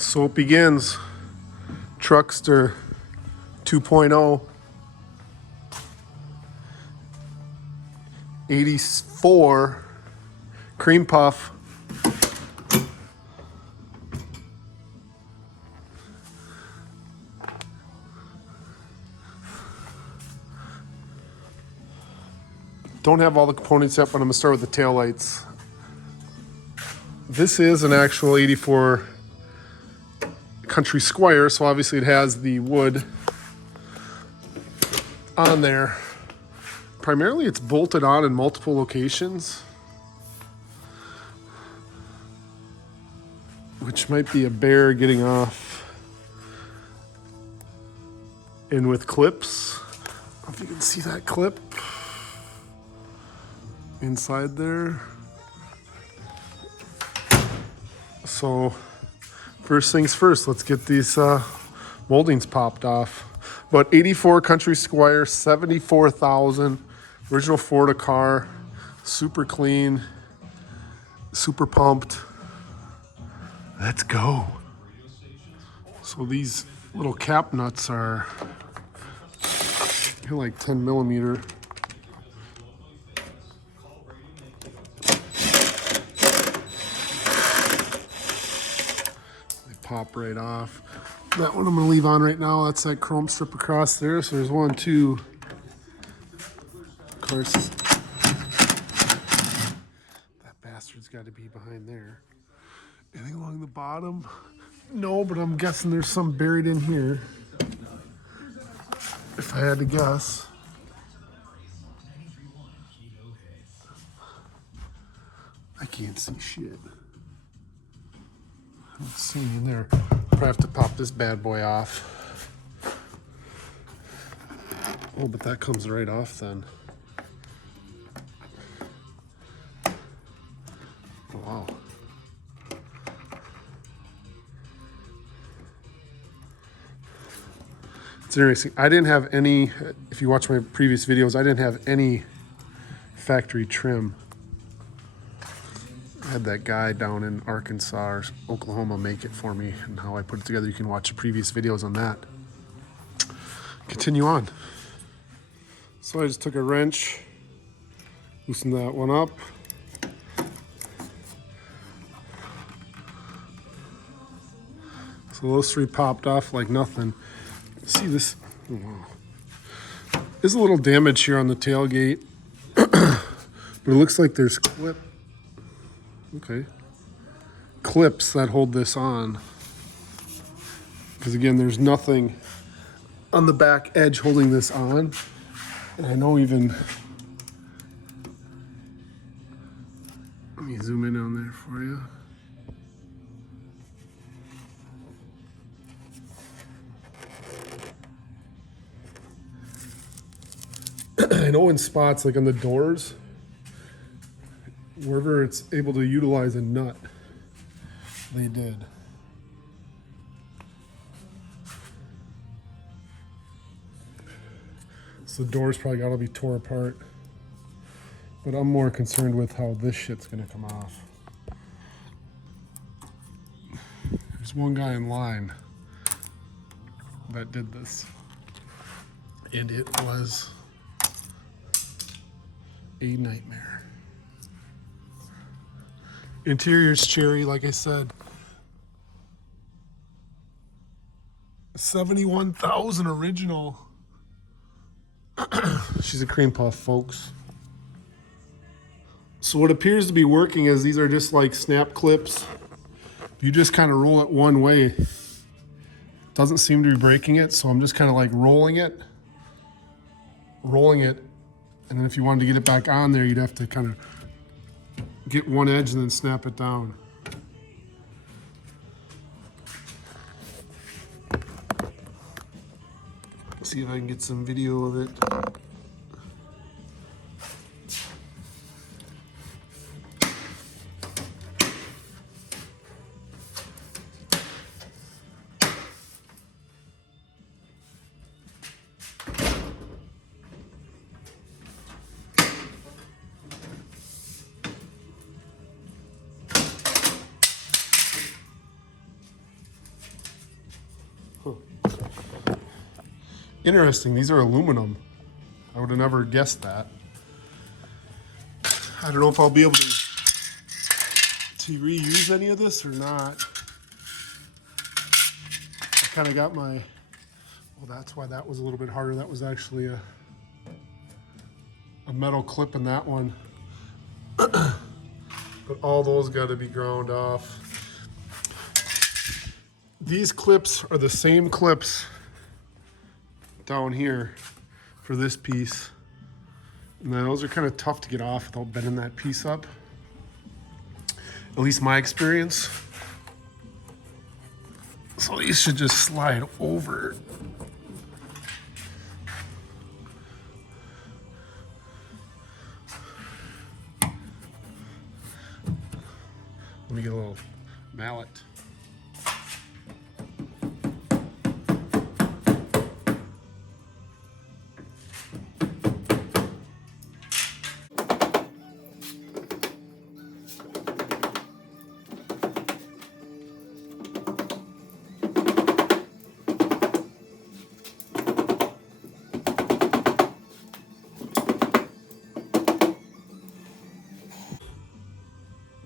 So it begins. Truckster 2.0. 84 cream puff. Don't have all the components yet, but I'm gonna start with the taillights. This is an actual 84 Country Squire, so obviously it has the wood on there. Primarily it's bolted on in multiple locations, which might be a bear getting off. And with clips, I don't know if you can see that clip inside there. So first things first, let's get these moldings popped off. But 84 Country Squire, 74,000, original Florida car, super clean, super pumped. Let's go. So these little cap nuts are like 10 millimeter. They pop right off. That one I'm gonna leave on right now. That's that chrome strip across there. So there's 1, 2. Of course, that bastard's got to be behind there. Anything along the bottom? No, but I'm guessing there's some buried in here. If I had to guess. I can't see shit. I don't see any in there. Probably have to pop this bad boy off. Oh, but that comes right off then. Oh, wow. It's interesting. I didn't have any, if you watch my previous videos, I didn't have any factory trim. I had that guy down in Arkansas or Oklahoma make it for me, and how I put it together. You can watch the previous videos on that. Continue on. So I just took a wrench, loosened that one up. So those 3 popped off like nothing. See this? Oh, wow. There's a little damage here on the tailgate, but it looks like there's clips that hold this on. Because again, there's nothing on the back edge holding this on. And I know even, let me zoom in on there for you. I know in spots like on the doors, wherever it's able to utilize a nut, they did. So the doors probably gotta be tore apart. But I'm more concerned with how this shit's gonna come off. There's one guy in line that did this, and it was a nightmare. Interior's cherry, like I said. 71,000 original. She's a cream puff, folks. So what appears to be working is these are just like snap clips. You just kind of roll it one way. It doesn't seem to be breaking it, so I'm just kind of like rolling it. And then if you wanted to get it back on there, you'd have to kind of get one edge and then snap it down. See if I can get some video of it. Huh. Interesting, these are aluminum. I would have never guessed that. I don't know if I'll be able to reuse any of this or not. I kind of got my, well, that's why that was a little bit harder. That was actually a metal clip in that one. But all those got to be ground off. These clips are the same clips down here for this piece. And those are kind of tough to get off without bending that piece up. At least my experience. So these should just slide over. Let me get a little mallet.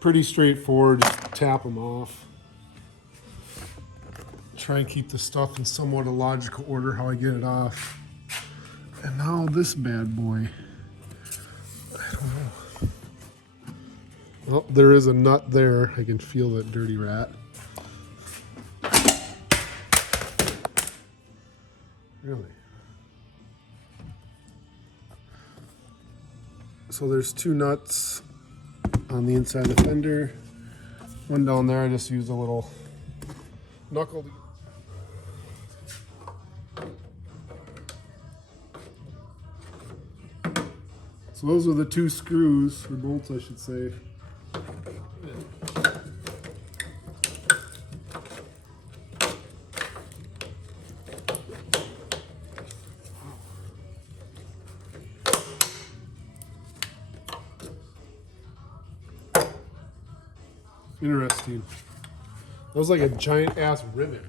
Pretty straightforward, just tap them off. Try and keep the stuff in somewhat a logical order how I get it off. And now this bad boy. I don't know. Well, there is a nut there. I can feel that dirty rat. Really? So there's two nuts on the inside of the fender. One down there, I just used a little knuckle. So those are the two screws, or bolts I should say. Interesting. That was like a giant ass rivet.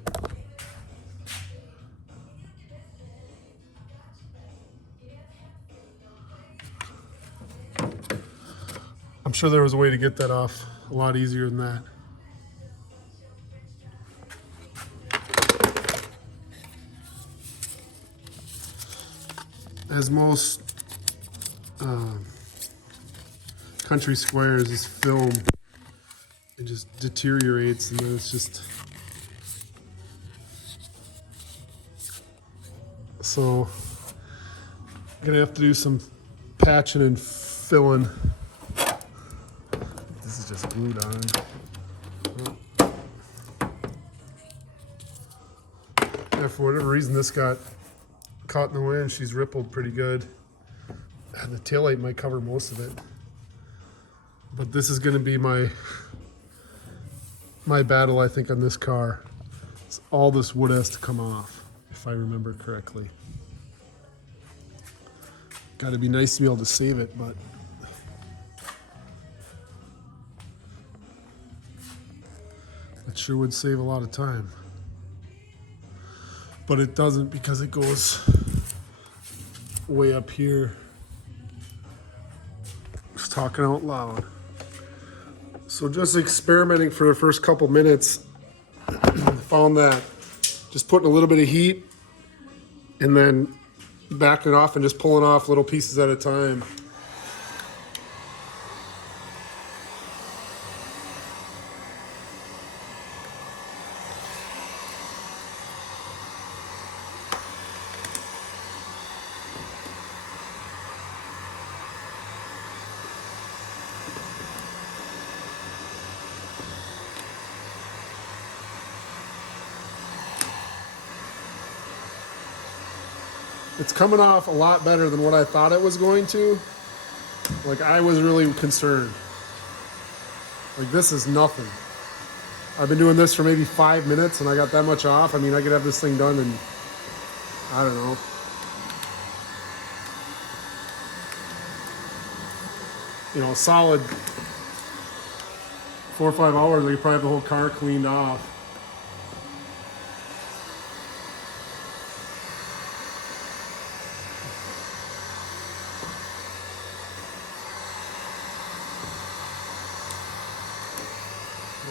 I'm sure there was a way to get that off a lot easier than that. As most country squares, this film, it just deteriorates, and then it's just, so I'm gonna have to do some patching and filling. This is just glued on. Yeah, for whatever reason this got caught in the wind. She's rippled pretty good. The taillight might cover most of it, but this is gonna be my battle, I think, on this car. All this wood has to come off, if I remember correctly. Got to be nice to be able to save it, but it sure would save a lot of time. But it doesn't, because it goes way up here. Just talking out loud. So just experimenting for the first couple minutes, found that just putting a little bit of heat and then backing it off and just pulling off little pieces at a time. It's coming off a lot better than what I thought it was going to. Like, I was really concerned. Like, this is nothing. I've been doing this for maybe 5 minutes and I got that much off. I mean, I could have this thing done in, I don't know, a solid 4 or 5 hours. I could probably have the whole car cleaned off.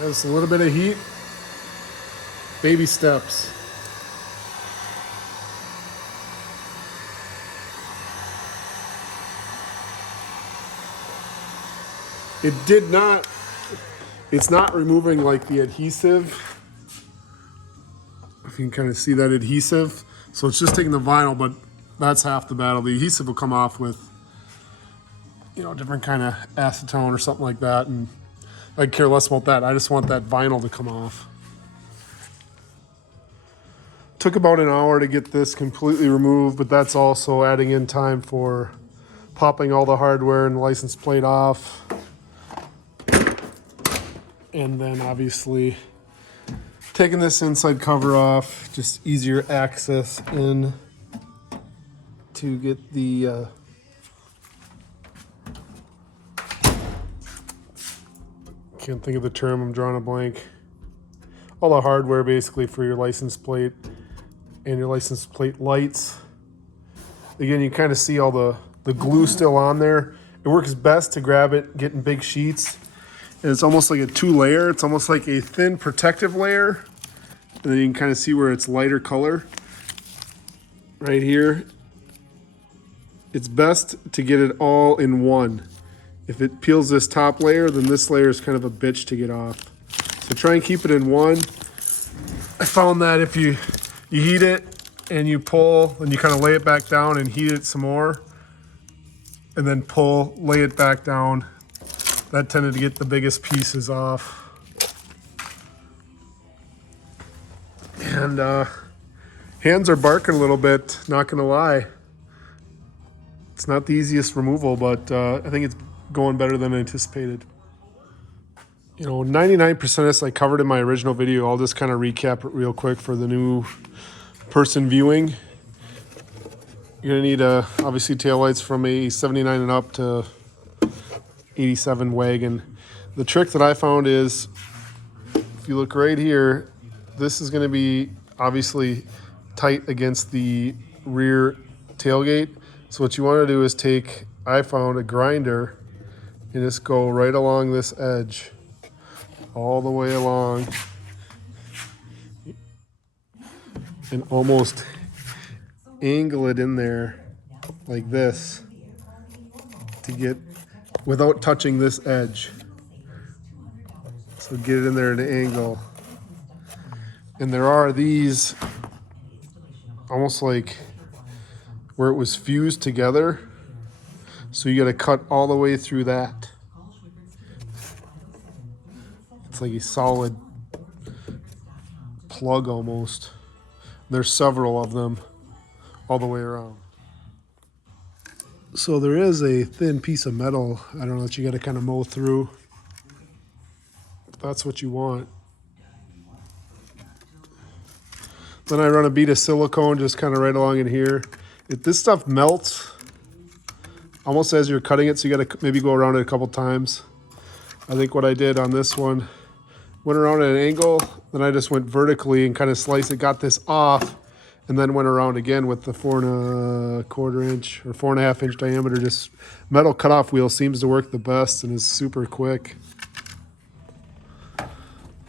Just a little bit of heat. Baby steps. It did not, it's not removing like the adhesive. If you can kind of see that adhesive. So it's just taking the vinyl, but that's half the battle. The adhesive will come off with, you know, different kind of acetone or something like that. And I care less about that. I just want that vinyl to come off. Took about an hour to get this completely removed, but that's also adding in time for popping all the hardware and license plate off. And then obviously taking this inside cover off, just easier access in to get the can't think of the term, I'm drawing a blank. All the hardware basically for your license plate and your license plate lights. Again, you kind of see all the glue still on there. It works best to grab it, get in big sheets. And it's almost like a 2-layer. It's almost like a thin protective layer. And then you can kind of see where it's lighter color. Right here. It's best to get it all in one. If it peels this top layer, then this layer is kind of a bitch to get off. So try and keep it in one. I found that if you heat it and you pull, and you kind of lay it back down and heat it some more, and then pull, lay it back down, that tended to get the biggest pieces off. And hands are barking a little bit, not gonna lie. It's not the easiest removal, but I think it's going better than anticipated. You know, 99% of this I covered in my original video. I'll just kind of recap it real quick for the new person viewing. You're gonna need obviously taillights from a 79 and up to 87 Wagon. The trick that I found is, if you look right here, this is gonna be obviously tight against the rear tailgate. So what you wanna do is take, I found a grinder, and just go right along this edge, all the way along, and almost angle it in there like this to get, without touching this edge. So get it in there at an angle. And there are these almost like where it was fused together. So you got to cut all the way through that. It's like a solid plug almost. There's several of them all the way around. So there is a thin piece of metal, I don't know, that you got to kind of mow through. If that's what you want. Then I run a bead of silicone just kind of right along in here. If this stuff melts almost as you're cutting it, so you got to maybe go around it a couple times. I think what I did on this one, went around at an angle, then I just went vertically and kind of sliced it, got this off, and then went around again with the 4 1/4 inch or 4 1/2 inch diameter. Just metal cutoff wheel seems to work the best and is super quick.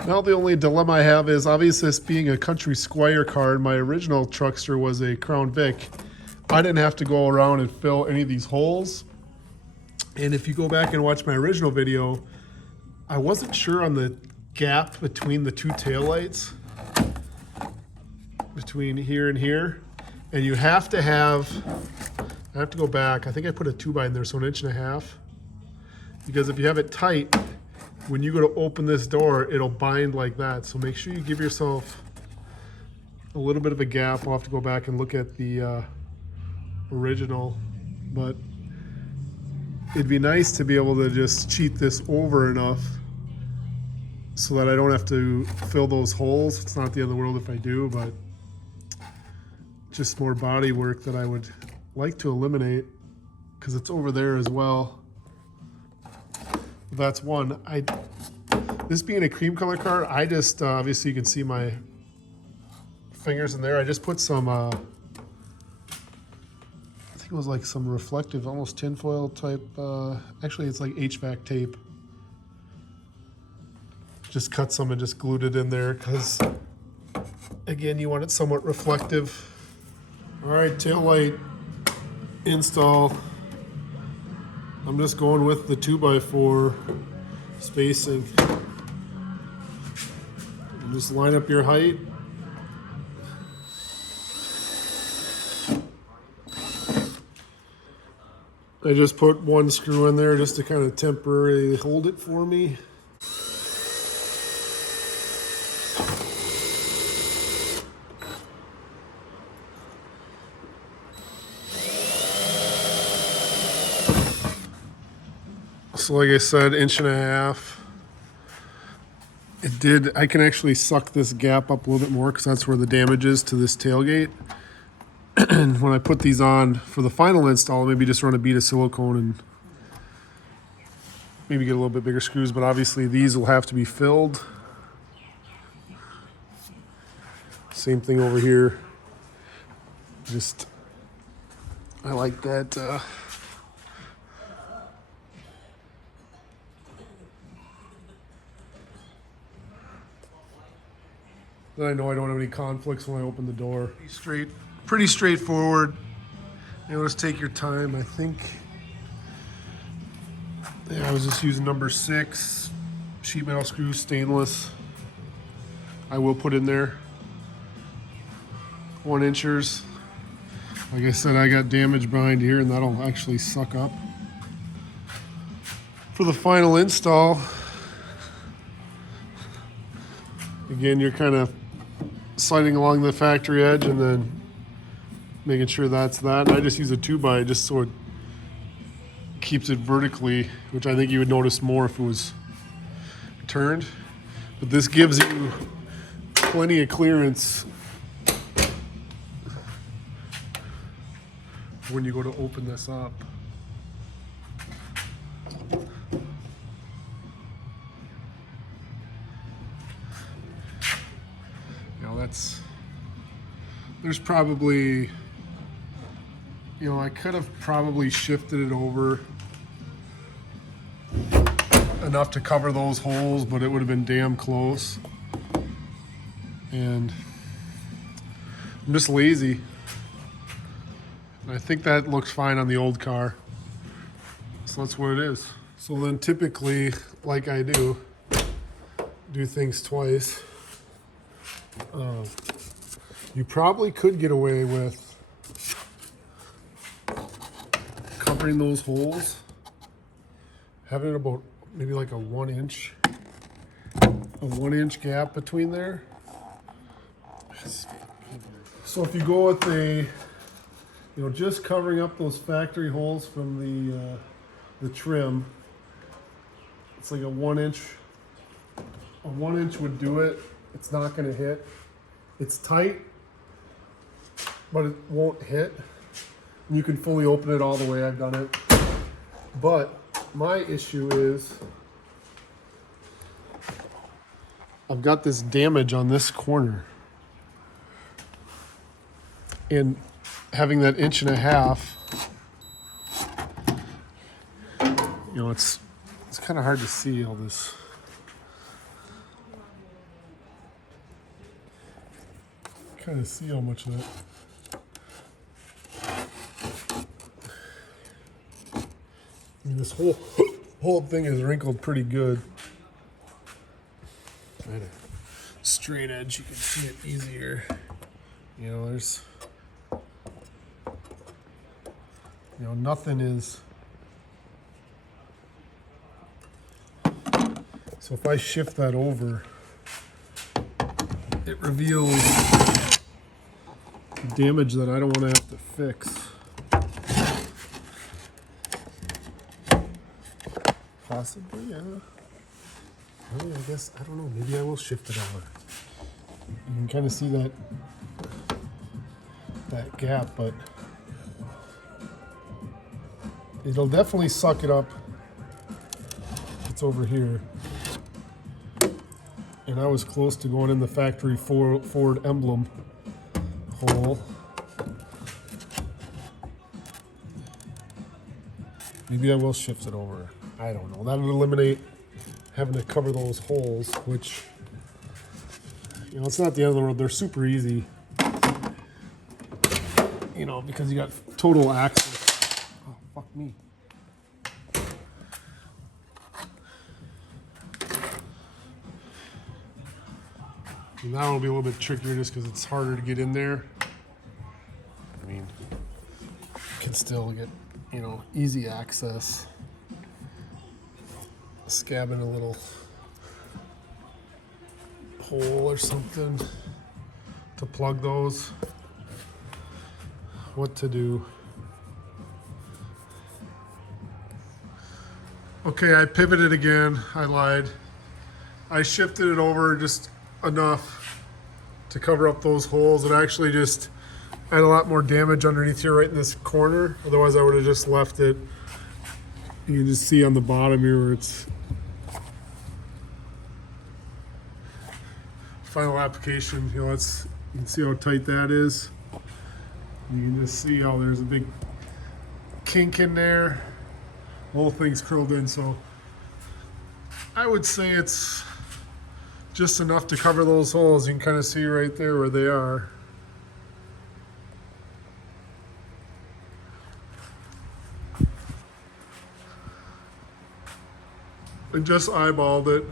Now the only dilemma I have is, obviously this being a country squire car, and my original Truckster was a Crown Vic, I didn't have to go around and fill any of these holes. And if you go back and watch my original video, I wasn't sure on the gap between the two taillights, between here and here. And you have to have, I have to go back, I think I put a 2x in there, so 1.5 inches. Because if you have it tight, when you go to open this door, it'll bind like that. So make sure you give yourself a little bit of a gap. I'll have to go back and look at the original, but it'd be nice to be able to just cheat this over enough so that I don't have to fill those holes. It's not the end of the world if I do, but just more body work that I would like to eliminate, because it's over there as well. That's one. This being a cream color car, I just obviously you can see my fingers in there. I just put some I think it was like some reflective, almost tinfoil type, actually it's like HVAC tape. just cut some and just glued it in there because, again, you want it somewhat reflective. All right, tail light install. I'm just going with the 2x4 spacing. And just line up your height. I just put one screw in there just to kind of temporarily hold it for me. So like I said, 1.5 inches. I can actually suck this gap up a little bit more because that's where the damage is to this tailgate. And when I put these on for the final install, maybe just run a bead of silicone and maybe get a little bit bigger screws, but obviously these will have to be filled. Same thing over here. Just, I like that. Then I know I don't have any conflicts when I open the door. Pretty straightforward. You know, just take your time. I think, yeah, I was just using number 6 sheet metal screws, stainless. I will put in there 1 inchers. Like I said, I got damage behind here, and that'll actually suck up. For the final install, again, you're kind of sliding along the factory edge and then making sure that's that. And I just use a 2x just so it keeps it vertically, which I think you would notice more if it was turned. But this gives you plenty of clearance when you go to open this up. There's probably, you know, I could have probably shifted it over enough to cover those holes, but it would have been damn close. And I'm just lazy. I think that looks fine on the old car. So that's what it is. So then typically, like I do things twice. You probably could get away with covering those holes, having about maybe like a 1 inch gap between there. So if you go with just covering up those factory holes from the trim, it's like a 1 inch. A 1 inch would do it. It's not going to hit. It's tight, but it won't hit. You can fully open it all the way I've done it. But my issue is I've got this damage on this corner. And having that 1.5 inches, it's kind of hard to see all this. Kind of see how much of that. I mean, this whole thing is wrinkled pretty good. Right, a straight edge, you can see it easier. There's, nothing is. So if I shift that over, it reveals damage that I don't want to have to fix. Possibly, yeah. I guess, I don't know, maybe I will shift it over. You can kind of see that gap, but it'll definitely suck it up. It's over here. And I was close to going in the factory Ford emblem hole. Maybe I will shift it over. I don't know. That'll eliminate having to cover those holes, which, you know, it's not the end of the world. They're super easy, you know, because you got total access. Oh, fuck me. And that will be a little bit trickier just because it's harder to get in there. I mean, you can still get, you know, easy access. Scabbing a little hole or something to plug those. What to do? Okay, I pivoted again. I lied. I shifted it over just enough to cover up those holes. It actually just had a lot more damage underneath here right in this corner. Otherwise I would have just left it. You can just see on the bottom here where it's final application. You know, you can see how tight that is. You can just see how there's a big kink in there. The whole thing's curled in, so I would say it's just enough to cover those holes. You can kind of see right there where they are. I just eyeballed it.